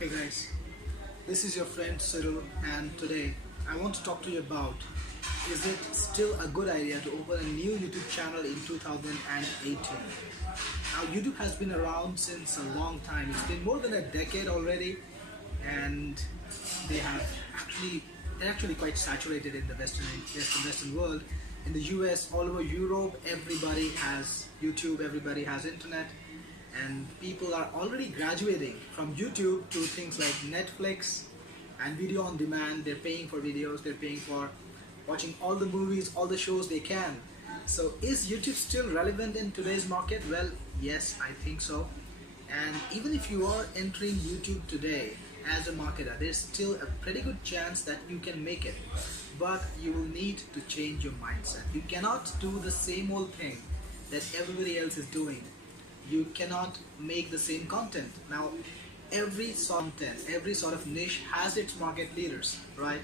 Hey guys, this is your friend Cyril, and today I want to talk to you about, is it still a good idea to open a new YouTube channel in 2018? Now YouTube has been around since a long time. It's been more than a decade already, and they're actually quite saturated in the Western world. In the US, all over Europe, everybody has YouTube, everybody has internet, and people are already graduating from YouTube to things like Netflix and video on demand. They're paying for videos, they're paying for watching all the movies, all the shows they can. So is YouTube still relevant in today's market? Well, yes, I think so. And even if you are entering YouTube today as a marketer, there's still a pretty good chance that you can make it. But you will need to change your mindset. You cannot do the same old thing that everybody else is doing. You cannot make the same content. Now, every sort of niche has its market leaders, right?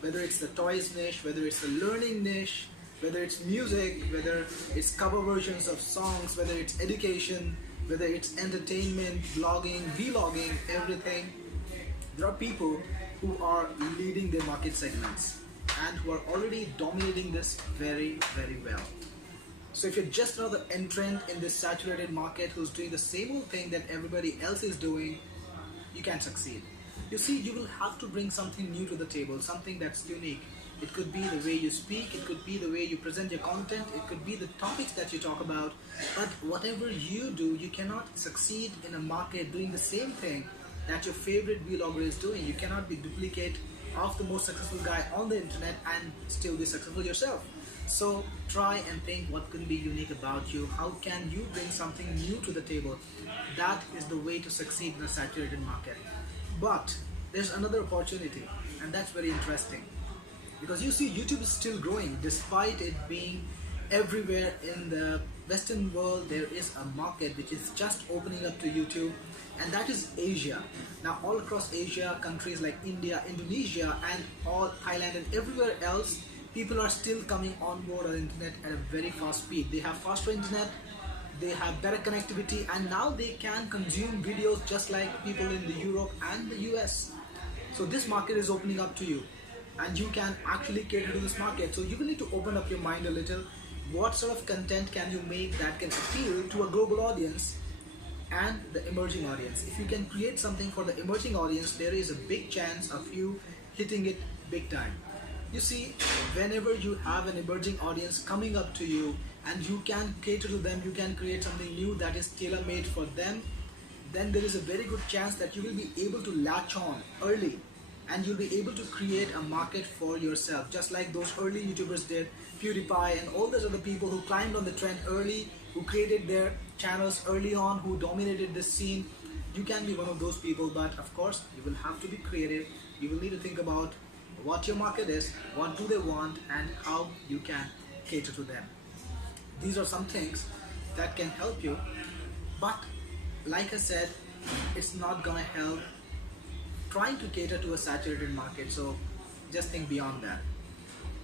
Whether it's the toys niche, whether it's the learning niche, whether it's music, whether it's cover versions of songs, whether it's education, whether it's entertainment, blogging, vlogging, everything. There are people who are leading their market segments and who are already dominating this very, very well. So if you're just another entrant in this saturated market who's doing the same old thing that everybody else is doing, you can't succeed. You see, you will have to bring something new to the table, something that's unique. It could be the way you speak, it could be the way you present your content, it could be the topics that you talk about. But whatever you do, you cannot succeed in a market doing the same thing that your favorite vlogger is doing. You cannot be duplicate of the most successful guy on the internet and still be successful yourself. So try and think what can be unique about you. How can you bring something new to the table? That is the way to succeed in a saturated market. But there's another opportunity, and that's very interesting. Because you see, YouTube is still growing despite it being everywhere in the Western world. There is a market which is just opening up to YouTube, and that is Asia. Now all across Asia, countries like India, Indonesia, and all Thailand and everywhere else, people are still coming on board on the internet at a very fast speed. They have faster internet, they have better connectivity, and now they can consume videos just like people in the Europe and the US. So this market is opening up to you, and you can actually cater to this market. So you will need to open up your mind a little. What sort of content can you make that can appeal to a global audience and the emerging audience? If you can create something for the emerging audience, there is a big chance of you hitting it big time. You see, whenever you have an emerging audience coming up to you and you can cater to them, you can create something new that is tailor-made for them, then there is a very good chance that you will be able to latch on early and you'll be able to create a market for yourself, just like those early YouTubers did, PewDiePie and all those other people who climbed on the trend early, who created their channels early on, who dominated this scene. You can be one of those people, but of course you will have to be creative. You will need to think about what your market is, what do they want, and how you can cater to them. These are some things that can help you, but like I said, it's not gonna help trying to cater to a saturated market, so just think beyond that.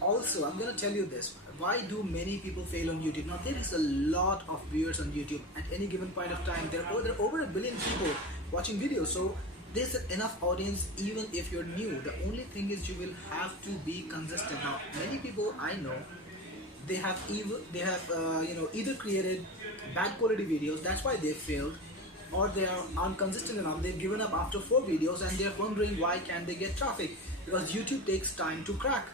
Also, I'm gonna tell you this, why do many people fail on YouTube? Now there is a lot of viewers on YouTube at any given point of time. There are over 1 billion people watching videos, so there's enough audience even if you're new. The only thing is you will have to be consistent. Now many people I know, they have either created bad quality videos, that's why they failed, or they are inconsistent enough, they've given up after 4 videos and they're wondering why can't they get traffic. Because YouTube takes time to crack.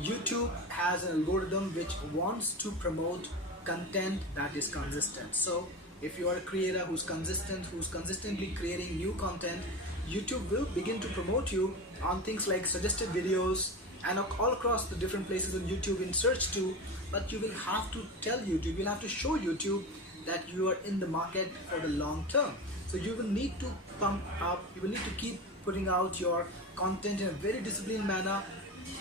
YouTube has an algorithm which wants to promote content that is consistent. So if you are a creator who's consistent, who's consistently creating new content, YouTube will begin to promote you on things like suggested videos and all across the different places on YouTube in search too. But you will have to tell YouTube, you will have to show YouTube that you are in the market for the long term. So you will need to pump up, you will need to keep putting out your content in a very disciplined manner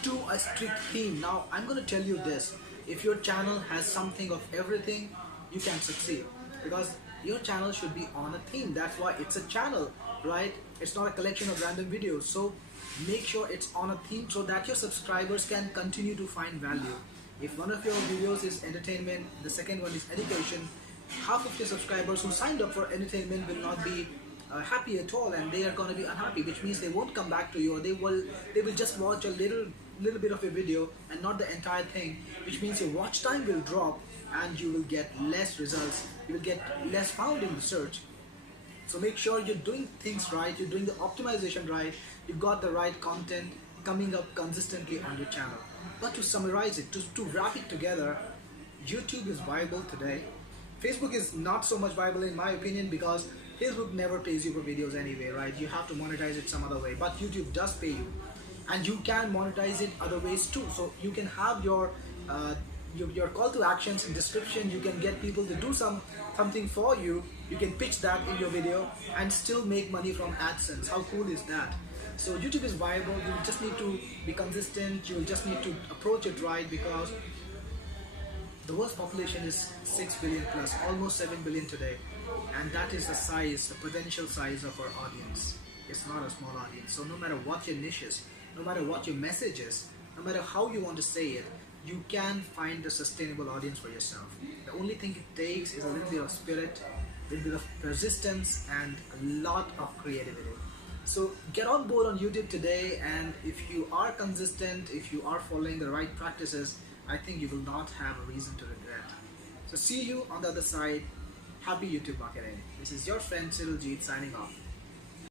to a strict theme. Now I'm going to tell you this, if your channel has something of everything, you can succeed, because your channel should be on a theme. That's why it's a channel, right? It's not a collection of random videos. So make sure it's on a theme so that your subscribers can continue to find value. If one of your videos is entertainment, the second one is education, half of your subscribers who signed up for entertainment will not be happy at all, and they are going to be unhappy, which means they won't come back to you, or they will just watch a little bit of a video and not the entire thing, which means your watch time will drop and you will get less results, you will get less found in the search. So make sure you're doing things right, you're doing the optimization right, you've got the right content coming up consistently on your channel. But to summarize it, to wrap it together, YouTube is viable today. Facebook is not so much viable in my opinion, because Facebook never pays you for videos anyway, right? You have to monetize it some other way, but YouTube does pay you, and you can monetize it other ways too. So you can have your call to actions in description. You can get people to do something for you. You can pitch that in your video and still make money from AdSense. How cool is that? So YouTube is viable. You just need to be consistent. You just need to approach it right, because the world's population is 6 billion plus, almost 7 billion today, and that is the size, the potential size of our audience. It's not a small audience. So no matter what your niche is, no matter what your message is, no matter how you want to say it, you can find a sustainable audience for yourself. The only thing it takes is a little bit of spirit, a little bit of persistence, and a lot of creativity. So get on board on YouTube today, and if you are consistent, if you are following the right practices, I think you will not have a reason to regret. So see you on the other side. Happy YouTube marketing. This is your friend Cyril Jeet signing off.